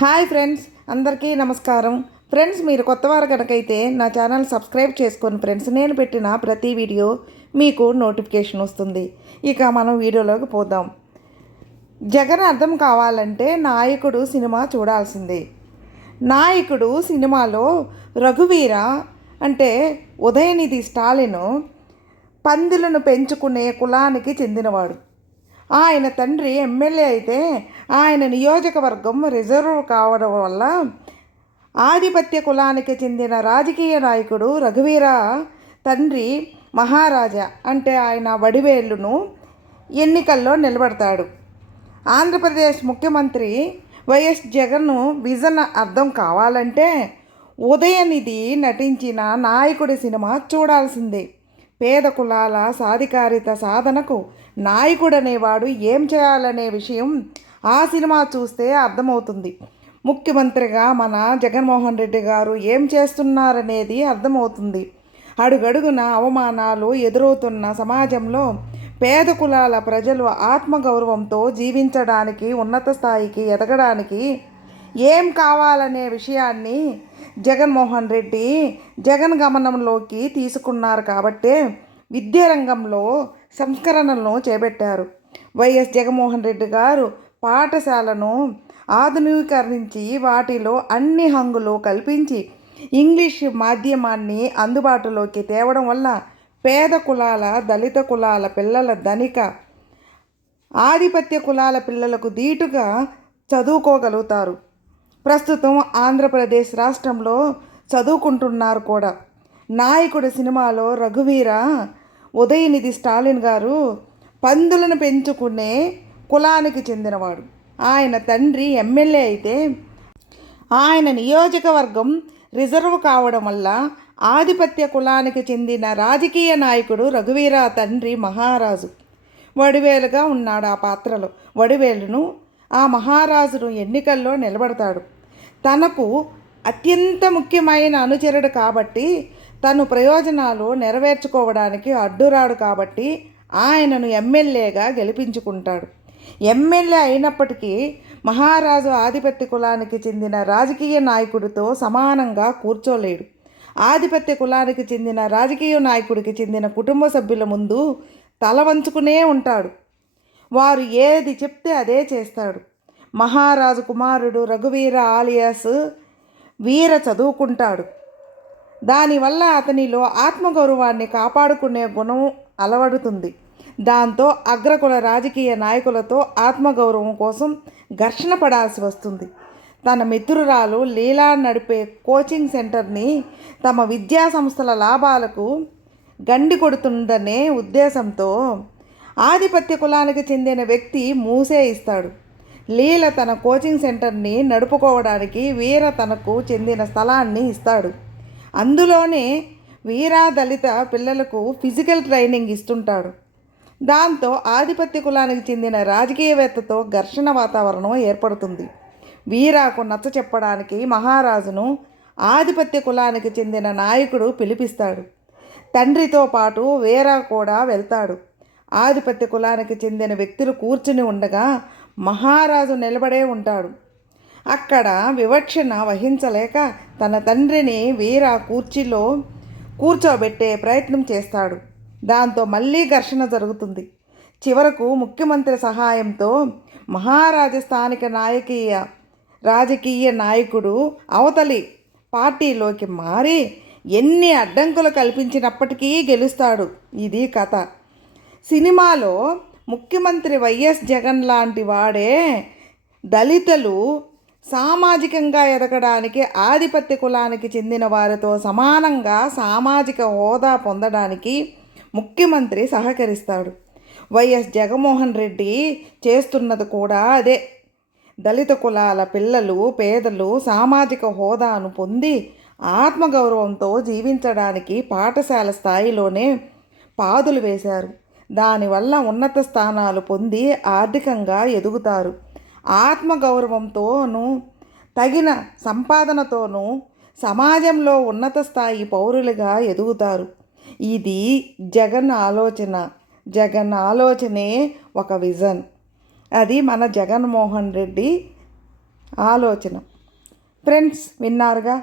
Hi friends అందరికీ నమస్కారం. Friends మీరు కొత్తవారు కనుకైతే నా ఛానల్ సబ్స్క్రైబ్ చేసుకొని ఫ్రెండ్స్ నేను పెట్టిన ప్రతి వీడియో మీకు నోటిఫికేషన్ వస్తుంది. ఇక మనం వీడియోలోకి పోదాం. జగన్ అర్థం కావాలంటే నాయకుడు సినిమా చూడాల్సిందే. నాయకుడు సినిమాలో రఘువీర అంటే ఉదయనిధి స్టాలిన్ పందులను పెంచుకునే కులానికి చెందినవాడు. ఆయన తండ్రి ఎమ్మెల్యే అయితే ఆయన నియోజకవర్గం రిజర్వ్ కావడం వల్ల ఆధిపత్య కులానికి చెందిన రాజకీయ నాయకుడు రఘువీర తండ్రి మహారాజా అంటే ఆయన వడివేలును ఎన్నికల్లో నిలబడతాడు. ఆంధ్రప్రదేశ్ ముఖ్యమంత్రి వైఎస్ జగన్ విజన్ అర్థం కావాలంటే ఉదయనిధి నటించిన నాయకుడి సినిమా చూడాల్సిందే. పేద కులాల సాధికారిత సాధనకు నాయకుడనేవాడు ఏం చేయాలనే విషయం ఆ సినిమా చూస్తే అర్థమవుతుంది. ముఖ్యమంత్రిగా మన జగన్మోహన్ రెడ్డి గారు ఏం చేస్తున్నారనేది అర్థమవుతుంది. అడుగడుగున అవమానాలు ఎదురవుతున్న సమాజంలో పేద కులాల ప్రజలు ఆత్మగౌరవంతో జీవించడానికి ఉన్నత స్థాయికి ఎదగడానికి ఏం కావాలనే విషయాన్ని జగన్మోహన్ రెడ్డి జగన్ గమనంలోకి తీసుకున్నారు కాబట్టే విద్యారంగంలో సంస్కరణలను చేపట్టారు. వైఎస్ జగన్మోహన్ రెడ్డి గారు పాఠశాలను ఆధునీకరించి వాటిలో అన్ని హంగులు కల్పించి ఇంగ్లీష్ మాధ్యమాన్ని అందుబాటులోకి తేవడం వల్ల పేద కులాల దళిత కులాల పిల్లల ధనిక ఆధిపత్య కులాల పిల్లలకు ధీటుగా చదువుకోగలుగుతారు. ప్రస్తుతం ఆంధ్రప్రదేశ్ రాష్ట్రంలో చదువుకుంటున్నారు కూడా. నాయకుడి సినిమాలో రఘువీర ఉదయనిధి స్టాలిన్ గారు పందులను పెంచుకునే కులానికి చెందినవాడు. ఆయన తండ్రి ఎమ్మెల్యే అయితే ఆయన నియోజకవర్గం రిజర్వ్ కావడం వల్ల ఆధిపత్య కులానికి చెందిన రాజకీయ నాయకుడు రఘువీర తండ్రి మహారాజు వడివేలుగా ఉన్నాడు ఆ పాత్రలో. వడివేలును ఆ మహారాజును ఎన్నికల్లో నిలబడతాడు. తనకు అత్యంత ముఖ్యమైన అనుచరుడు కాబట్టి తను ప్రయోజనాలు నెరవేర్చుకోవడానికి అడ్డురాడు కాబట్టి ఆయనను ఎమ్మెల్యేగా గెలిపించుకుంటాడు. ఎమ్మెల్యే అయినప్పటికీ మహారాజు ఆధిపత్య కులానికి చెందిన రాజకీయ నాయకుడితో సమానంగా కూర్చోలేడు. ఆధిపత్య కులానికి చెందిన రాజకీయ నాయకుడికి చెందిన కుటుంబ సభ్యుల ముందు తల వంచుకునే ఉంటాడు. వారు ఏది చెప్తే అదే చేస్తాడు. మహారాజు కుమారుడు రఘువీర ఆలియాస్ వీర చదువుకుంటాడు. దానివల్ల అతనిలో ఆత్మగౌరవాన్ని కాపాడుకునే గుణం అలవడుతుంది. దాంతో అగ్రకుల రాజకీయ నాయకులతో ఆత్మగౌరవం కోసం ఘర్షణ పడాల్సి వస్తుంది. తన మిత్రురాలు లీలా నడిపే కోచింగ్ సెంటర్ని తమ విద్యా సంస్థల లాభాలకు గండి కొడుతుందనే ఉద్దేశంతో ఆధిపత్య కులానికి చెందిన వ్యక్తి మూసే ఇస్తాడు. లీల తన కోచింగ్ సెంటర్ని నడుపుకోవడానికి వీర తనకు చెందిన స్థలాన్ని ఇస్తాడు. అందులోనే వీరా దళిత పిల్లలకు ఫిజికల్ ట్రైనింగ్ ఇస్తుంటాడు. దాంతో ఆధిపత్య కులానికి చెందిన రాజకీయవేత్తతో ఘర్షణ వాతావరణం ఏర్పడుతుంది. వీరాకు నచ్చ చెప్పడానికి మహారాజును ఆధిపత్య కులానికి చెందిన నాయకుడు పిలిపిస్తాడు. తండ్రితో పాటు వీరా కూడా వెళ్తాడు. ఆధిపత్య కులానికి చెందిన వ్యక్తులు కూర్చుని ఉండగా మహారాజు నిలబడే ఉంటాడు. అక్కడ వివక్షణ వహించలేక తన తండ్రిని వీర కూర్చిలో కూర్చోబెట్టే ప్రయత్నం చేస్తాడు. దాంతో మళ్ళీ ఘర్షణ జరుగుతుంది. చివరకు ముఖ్యమంత్రి సహాయంతో మహారాజ స్థానిక నాయకీయ రాజకీయ నాయకుడు అవతలి పార్టీలోకి మారి ఎన్ని అడ్డంకులు కల్పించినప్పటికీ గెలుస్తాడు. ఇది కథ. సినిమాలో ముఖ్యమంత్రి వైఎస్ జగన్ లాంటి వాడే దళితులు సామాజికంగా ఎదగడానికి ఆధిపత్య కులానికి చెందిన వారితో సమానంగా సామాజిక హోదా పొందడానికి ముఖ్యమంత్రి సహకరిస్తాడు. వైఎస్ జగన్మోహన్ రెడ్డి చేస్తున్నది కూడా అదే. దళిత కులాల పిల్లలు పేదలు సామాజిక హోదాను పొంది ఆత్మగౌరవంతో జీవించడానికి పాఠశాల స్థాయిలోనే పాదులు వేశారు. దానివల్ల ఉన్నత స్థానాలు పొంది ఆర్థికంగా ఎదుగుతారు. ఆత్మగౌరవంతోనూ తగిన సంపాదనతోనూ సమాజంలో ఉన్నత స్థాయి పౌరులుగా ఎదుగుతారు. ఇది జగన్ ఆలోచన. జగన్ ఆలోచనే ఒక విజన్. అది మన జగన్మోహన్ రెడ్డి ఆలోచన. ఫ్రెండ్స్ విన్నారుగా?